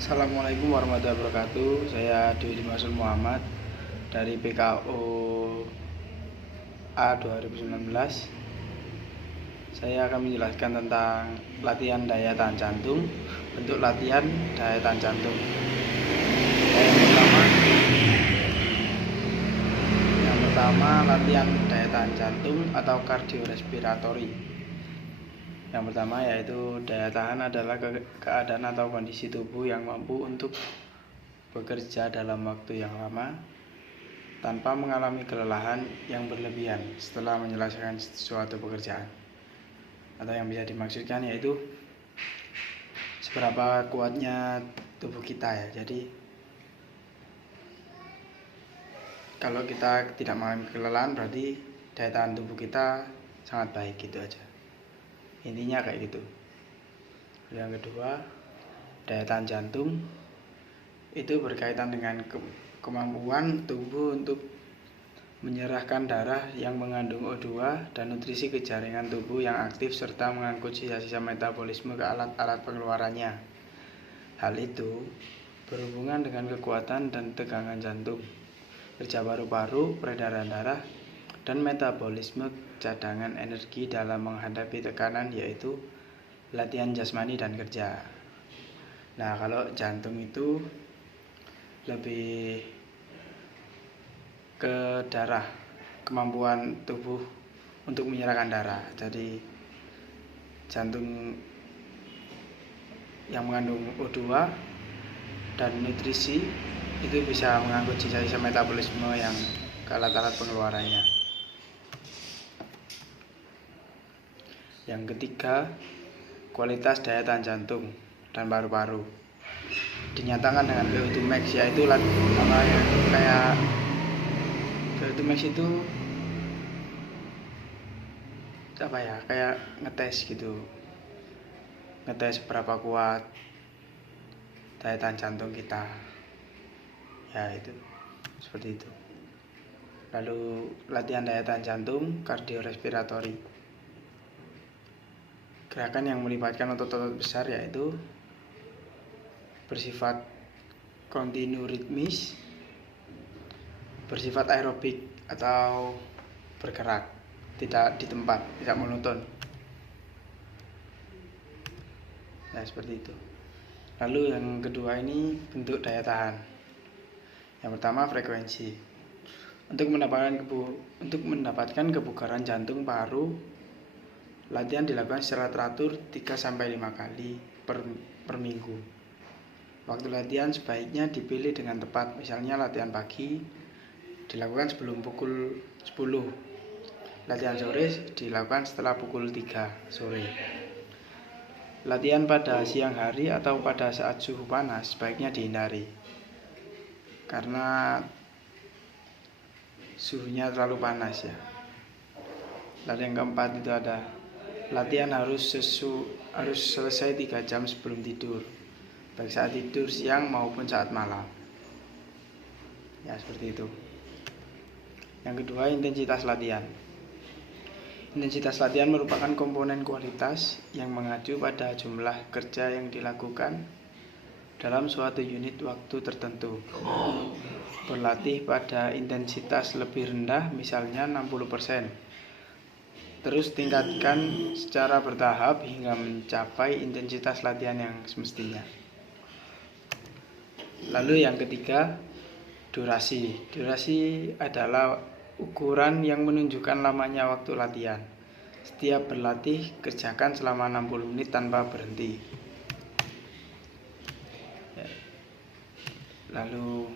Assalamualaikum warahmatullahi wabarakatuh. Saya Dwi Dimasul Muhammad dari PKO A 2019. Saya akan menjelaskan tentang latihan daya tahan jantung. Bentuk latihan daya tahan jantung. Yang pertama latihan daya tahan jantung atau kardiorespiratory. Yang pertama yaitu daya tahan adalah keadaan atau kondisi tubuh yang mampu untuk bekerja dalam waktu yang lama tanpa mengalami kelelahan yang berlebihan setelah menyelesaikan suatu pekerjaan. Atau yang bisa dimaksudkan yaitu seberapa kuatnya tubuh kita ya. Jadi kalau kita tidak mengalami kelelahan berarti daya tahan tubuh kita sangat baik, gitu aja. Intinya kayak gitu. Yang kedua, daya tahan jantung itu berkaitan dengan kemampuan tubuh untuk menyerahkan darah yang mengandung O2 dan nutrisi ke jaringan tubuh yang aktif serta mengangkut sisa-sisa metabolisme ke alat-alat pengeluarannya. Hal itu berhubungan dengan kekuatan dan tegangan jantung, kerja paru-paru, peredaran darah, dan metabolisme cadangan energi dalam menghadapi tekanan, yaitu latihan jasmani dan kerja. Nah, kalau jantung itu lebih ke darah, kemampuan tubuh untuk menyerahkan darah. Jadi jantung yang mengandung O2 dan nutrisi itu bisa mengangkut sisa-sisa metabolisme yang ke alat-alat pengeluarannya. Yang ketiga, kualitas daya tahan jantung dan paru-paru dinyatakan dengan VO2 max, yaitu kayak VO2 max itu kayak ngetes gitu, ngetes berapa kuat daya tahan jantung kita ya, itu seperti itu. Lalu latihan daya tahan jantung kardiorespiratory, gerakan yang melibatkan otot-otot besar yaitu bersifat kontinu ritmis, bersifat aerobik atau bergerak, tidak di tempat, tidak monoton. Nah, seperti itu. Lalu yang kedua ini bentuk daya tahan. Yang pertama frekuensi. Untuk mendapatkan kebugaran jantung paru, latihan dilakukan secara teratur 3-5 kali per minggu. Waktu latihan sebaiknya dipilih dengan tepat. Misalnya latihan pagi dilakukan sebelum pukul 10. Latihan sore dilakukan setelah pukul 3 sore. Latihan pada siang hari atau pada saat suhu panas sebaiknya dihindari, karena suhunya terlalu panas ya. Lalu yang keempat itu ada latihan harus selesai 3 jam sebelum tidur, baik saat tidur siang maupun saat malam. Ya, seperti itu. Yang kedua, intensitas latihan. Intensitas latihan merupakan komponen kualitas yang mengacu pada jumlah kerja yang dilakukan dalam suatu unit waktu tertentu. Berlatih pada intensitas lebih rendah, misalnya 60%. Terus tingkatkan secara bertahap hingga mencapai intensitas latihan yang semestinya. Lalu yang ketiga, durasi. Durasi adalah ukuran yang menunjukkan lamanya waktu latihan. Setiap berlatih, kerjakan selama 60 menit tanpa berhenti. Lalu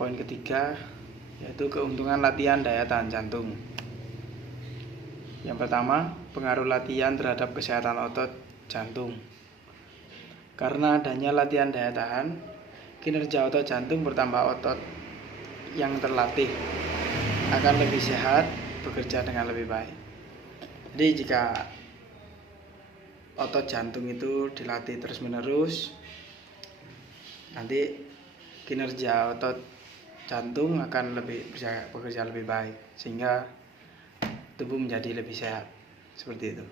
poin ketiga yaitu keuntungan latihan daya tahan jantung. Yang pertama, pengaruh latihan terhadap kesehatan otot jantung. Karena adanya latihan daya tahan, kinerja otot jantung bertambah. Otot yang terlatih akan lebih sehat, bekerja dengan lebih baik. Jadi jika otot jantung itu dilatih terus-menerus, nanti kinerja otot jantung akan bekerja lebih baik, sehingga tubuh menjadi lebih sehat. Seperti itu.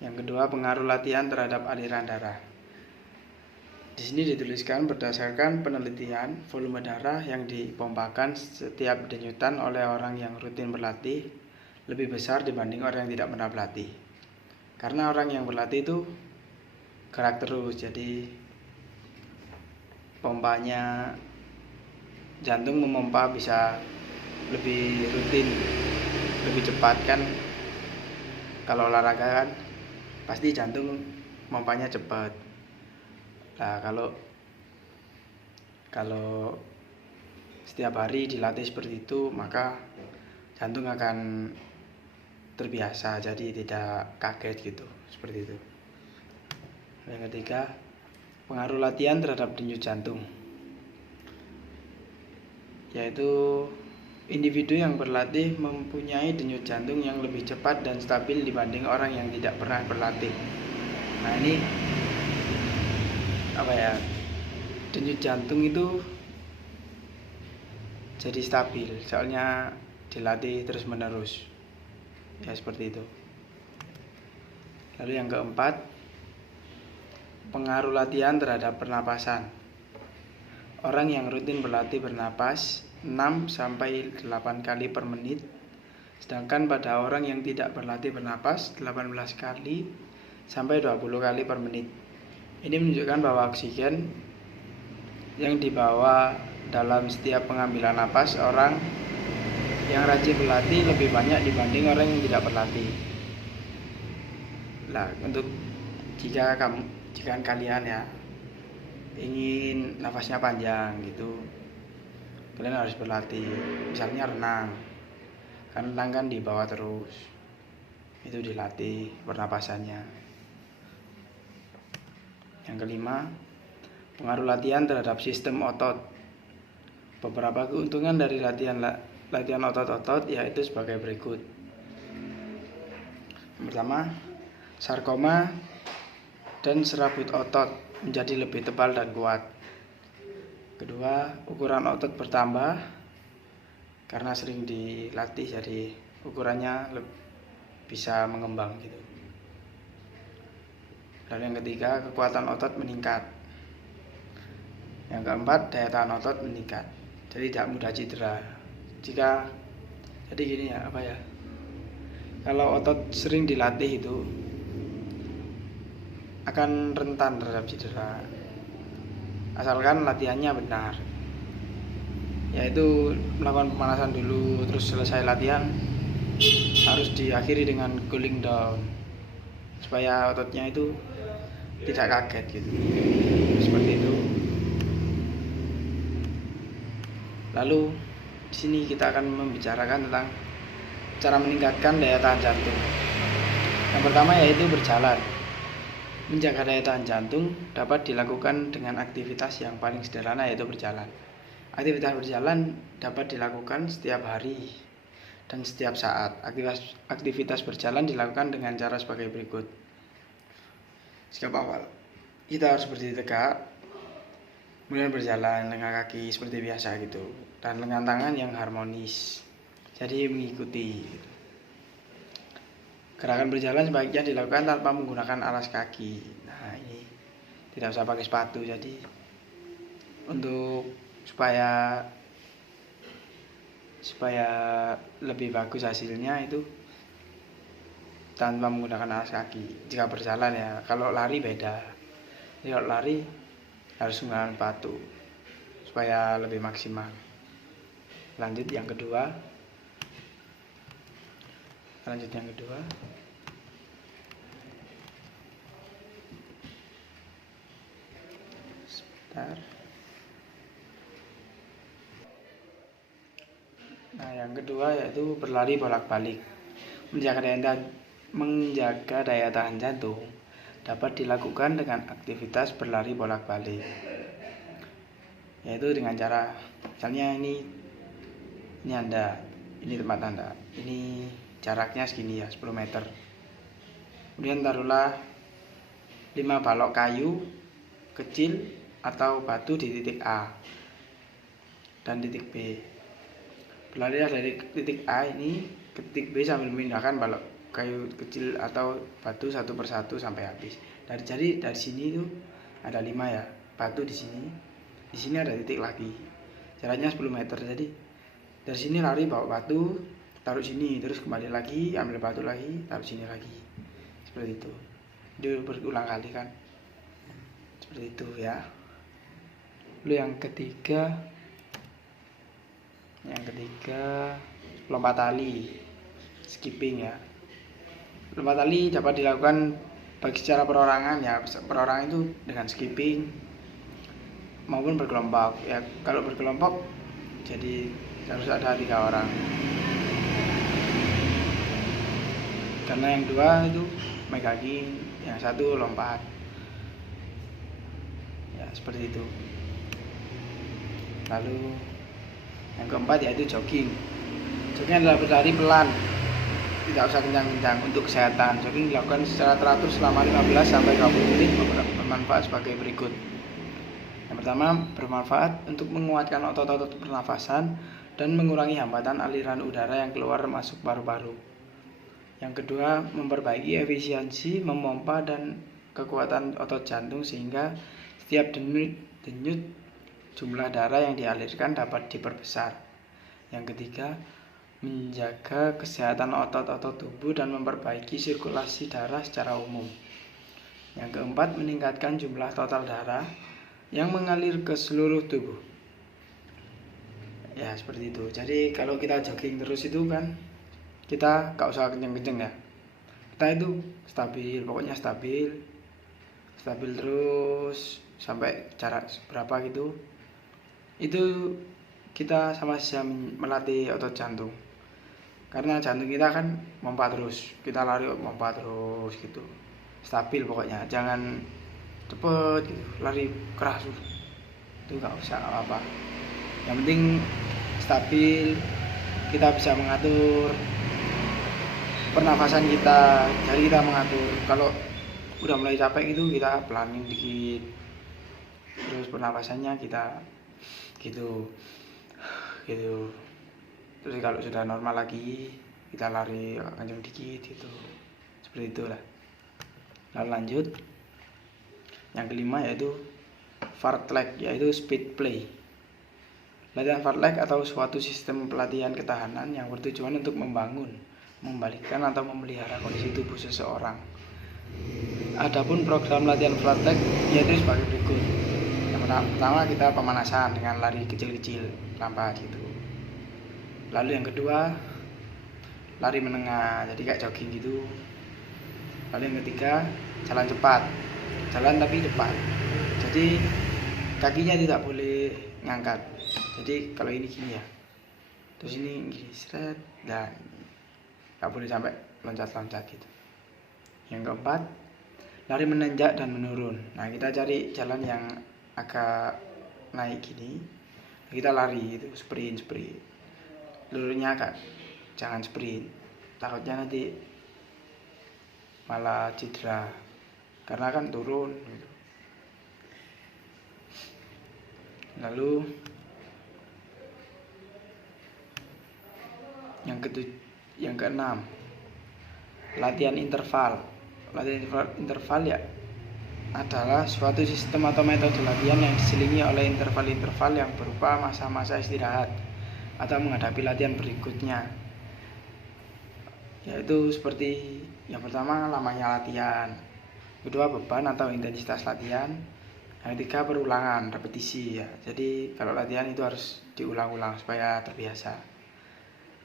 Yang kedua, pengaruh latihan terhadap aliran darah. Di sini dituliskan berdasarkan penelitian, volume darah yang dipompakan setiap denyutan oleh orang yang rutin berlatih lebih besar dibanding orang yang tidak pernah berlatih. Karena orang yang berlatih itu gerak terus, jadi pompanya jantung memompa bisa lebih rutin, lebih cepat kan. Kalau olahraga kan pasti jantung pompanya cepat. Nah, kalau setiap hari dilatih seperti itu, maka jantung akan terbiasa, jadi tidak kaget gitu, seperti itu. Yang ketiga, pengaruh latihan terhadap denyut jantung, yaitu individu yang berlatih mempunyai denyut jantung yang lebih cepat dan stabil dibanding orang yang tidak pernah berlatih. Nah, ini denyut jantung itu jadi stabil soalnya dilatih terus menerus, ya seperti itu. Lalu yang keempat, pengaruh latihan terhadap pernapasan. Orang yang rutin berlatih bernapas 6-8 kali per menit, sedangkan pada orang yang tidak berlatih bernapas 18 kali sampai 20 kali per menit. Ini menunjukkan bahwa oksigen yang dibawa dalam setiap pengambilan napas orang yang rajin berlatih lebih banyak dibanding orang yang tidak berlatih. Nah, untuk jika kalian ya ingin nafasnya panjang gitu, kalian harus berlatih. Misalnya renang, kan renang kan di bawah terus, itu dilatih pernapasannya. Yang kelima, pengaruh latihan terhadap sistem otot. Beberapa keuntungan dari latihan otot-otot yaitu sebagai berikut. Yang pertama, sarkoma dan serabut otot menjadi lebih tebal dan kuat. Kedua, ukuran otot bertambah karena sering dilatih, jadi ukurannya bisa mengembang gitu. Lalu yang ketiga, kekuatan otot meningkat. Yang keempat, daya tahan otot meningkat, jadi tidak mudah cedera. Jadi gini ya, kalau otot sering dilatih itu akan rentan terhadap cedera, asalkan latihannya benar, yaitu melakukan pemanasan dulu, terus selesai latihan harus diakhiri dengan cooling down supaya ototnya itu tidak kaget gitu, seperti itu. Lalu di sini kita akan membicarakan tentang cara meningkatkan daya tahan jantung. Yang pertama yaitu berjalan. Menjaga daya tahan jantung dapat dilakukan dengan aktivitas yang paling sederhana, yaitu berjalan. Aktivitas berjalan dapat dilakukan setiap hari dan setiap saat. Aktivitas berjalan dilakukan dengan cara sebagai berikut. Sikap awal, kita harus berdiri tegak, kemudian berjalan dengan kaki seperti biasa gitu, dan dengan tangan yang harmonis, jadi mengikuti gitu. Gerakan berjalan sebaiknya dilakukan tanpa menggunakan alas kaki. Nah, ini tidak usah pakai sepatu, jadi untuk supaya lebih bagus hasilnya itu tanpa menggunakan alas kaki jika berjalan ya. Kalau lari beda, jadi kalau lari harus menggunakan sepatu supaya lebih maksimal. Lanjut yang kedua. Sebentar. Nah, yang kedua yaitu berlari bolak-balik. Menjaga daya tahan jantung dapat dilakukan dengan aktivitas berlari bolak-balik, yaitu dengan cara, misalnya ini tempat Anda, ini jaraknya segini ya, 10 meter. Kemudian taruhlah 5 balok kayu kecil atau batu di titik A dan titik B. Berlarilah dari titik A ini ke titik B sambil memindahkan balok kayu kecil atau batu satu persatu sampai habis. Dari sini itu ada 5 ya, batu di sini ada titik lagi, jaraknya 10 meter. Jadi dari sini lari bawa batu, taruh sini, terus kembali lagi ambil batu lagi, taruh sini lagi, seperti itu. Itu berulang kali kan, seperti itu ya. Lalu yang ketiga lompat tali, skipping ya. Lompat tali dapat dilakukan bagi secara perorangan ya, perorangan itu dengan skipping maupun berkelompok ya. Kalau berkelompok jadi harus ada 3 orang, karena yang 2 itu megangin, yang 1 lompat ya, seperti itu. Lalu yang keempat yaitu jogging. Jogging adalah berlari pelan, tidak usah kencang-kencang. Untuk kesehatan, jogging dilakukan secara teratur selama 15-20 menit, bermanfaat sebagai berikut. Yang pertama, bermanfaat untuk menguatkan otot-otot pernafasan dan mengurangi hambatan aliran udara yang keluar masuk paru-paru. Yang kedua, memperbaiki efisiensi memompa dan kekuatan otot jantung sehingga setiap denyut jumlah darah yang dialirkan dapat diperbesar. Yang ketiga, menjaga kesehatan otot-otot tubuh dan memperbaiki sirkulasi darah secara umum. Yang keempat, meningkatkan jumlah total darah yang mengalir ke seluruh tubuh. Ya, seperti itu. Jadi kalau kita jogging terus itu kan kita gak usah kenceng-kenceng ya. Kita itu stabil, pokoknya stabil terus sampai jarak berapa gitu. Itu kita sama saja melatih otot jantung. Karena jantung kita kan pompa terus, kita lari pompa terus gitu. Stabil pokoknya, jangan cepet gitu, lari keras itu nggak usah apa-apa. Yang penting stabil, kita bisa mengatur pernafasan kita, jadi kita mengatur. Kalau udah mulai capek itu kita pelanin dikit, terus pernafasannya kita gitu. Terus kalau sudah normal lagi kita lari kencang dikit gitu, seperti itulah. Lalu lanjut yang kelima yaitu fartlek, yaitu speed play. Latihan fartlek atau suatu sistem pelatihan ketahanan yang bertujuan untuk membangun, membalikkan atau memelihara kondisi tubuh seseorang. Adapun program latihan fartlek yaitu sebagai berikut. Yang pertama kita pemanasan dengan lari kecil-kecil lambat gitu. Lalu yang kedua lari menengah, jadi kayak jogging gitu. Lalu yang ketiga jalan cepat, jalan tapi cepat. Jadi kakinya tidak boleh ngangkat. Jadi kalau ini gini ya, terus ini gini seret, dan nggak boleh sampai loncat-loncat gitu. Yang keempat, lari menanjak dan menurun. Nah, kita cari jalan yang agak naik gini, kita lari itu sprint. Lurusnya agak jangan sprint, takutnya nanti malah cedera karena kan turun gitu. Lalu yang keenam, latihan interval. Latihan interval ya adalah suatu sistem atau metode latihan yang diselingi oleh interval-interval yang berupa masa-masa istirahat atau menghadapi latihan berikutnya. Yaitu seperti yang pertama lamanya latihan, kedua beban atau intensitas latihan, yang ketiga perulangan, repetisi ya. Jadi kalau latihan itu harus diulang-ulang supaya terbiasa.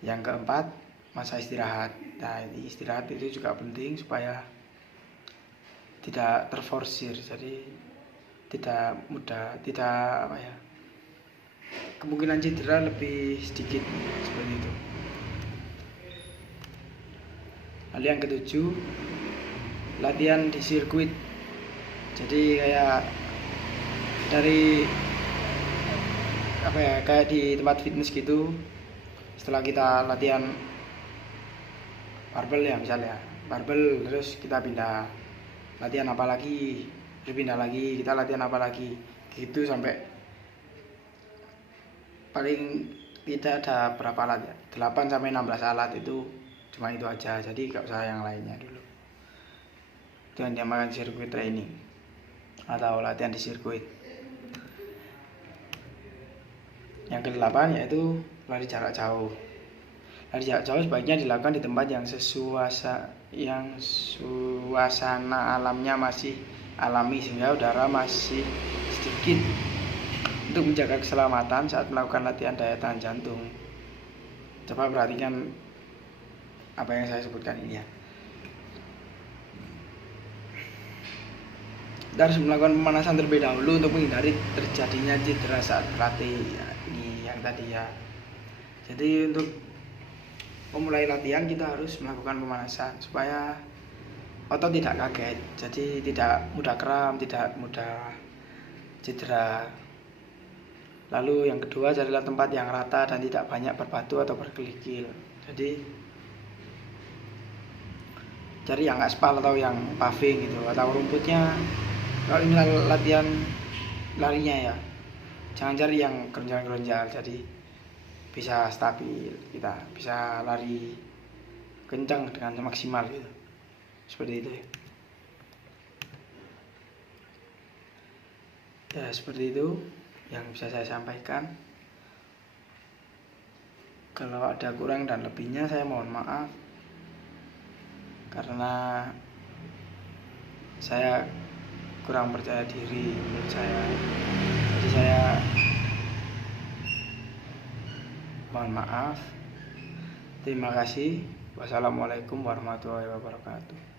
Yang keempat masa istirahat. Nah, ini istirahat itu juga penting supaya tidak terforsir, jadi tidak mudah, kemungkinan cedera lebih sedikit, seperti itu. Lalu yang ketujuh, latihan di sirkuit. Jadi kayak kayak di tempat fitness gitu. Setelah kita latihan barbel ya, misalnya barbel, terus kita pindah latihan apa lagi, terus pindah lagi, kita latihan apa lagi gitu sampai paling kita ada berapa alat ya, 8-16 alat. Itu cuma itu aja, jadi gak usah yang lainnya dulu. Itu yang dinamakan sirkuit training atau latihan di sirkuit. Yang ke-8 yaitu lari jarak jauh. Lari jarak jauh sebaiknya dilakukan di tempat yang suasana alamnya masih alami sehingga udara masih sedikit, untuk menjaga keselamatan saat melakukan latihan daya tahan jantung. Coba perhatikan apa yang saya sebutkan ini ya. Kita harus melakukan pemanasan terlebih dahulu untuk menghindari terjadinya cedera saat berlatih. Ya, ini yang tadi ya. Jadi untuk memulai latihan kita harus melakukan pemanasan supaya otot tidak kaget, jadi tidak mudah kram, tidak mudah cedera. Lalu yang kedua, carilah tempat yang rata dan tidak banyak berbatu atau berkelikil. Jadi cari yang aspal atau yang paving gitu, atau rumputnya. Kalau ini latihan larinya ya, jangan cari yang geronjal-geronjal, jadi bisa stabil, kita bisa lari kencang dengan maksimal gitu, seperti itu ya. Seperti itu yang bisa saya sampaikan. Kalau ada kurang dan lebihnya saya mohon maaf, karena saya kurang percaya diri menurut saya, jadi saya mohon maaf. Terima kasih. Wassalamualaikum warahmatullahi wabarakatuh.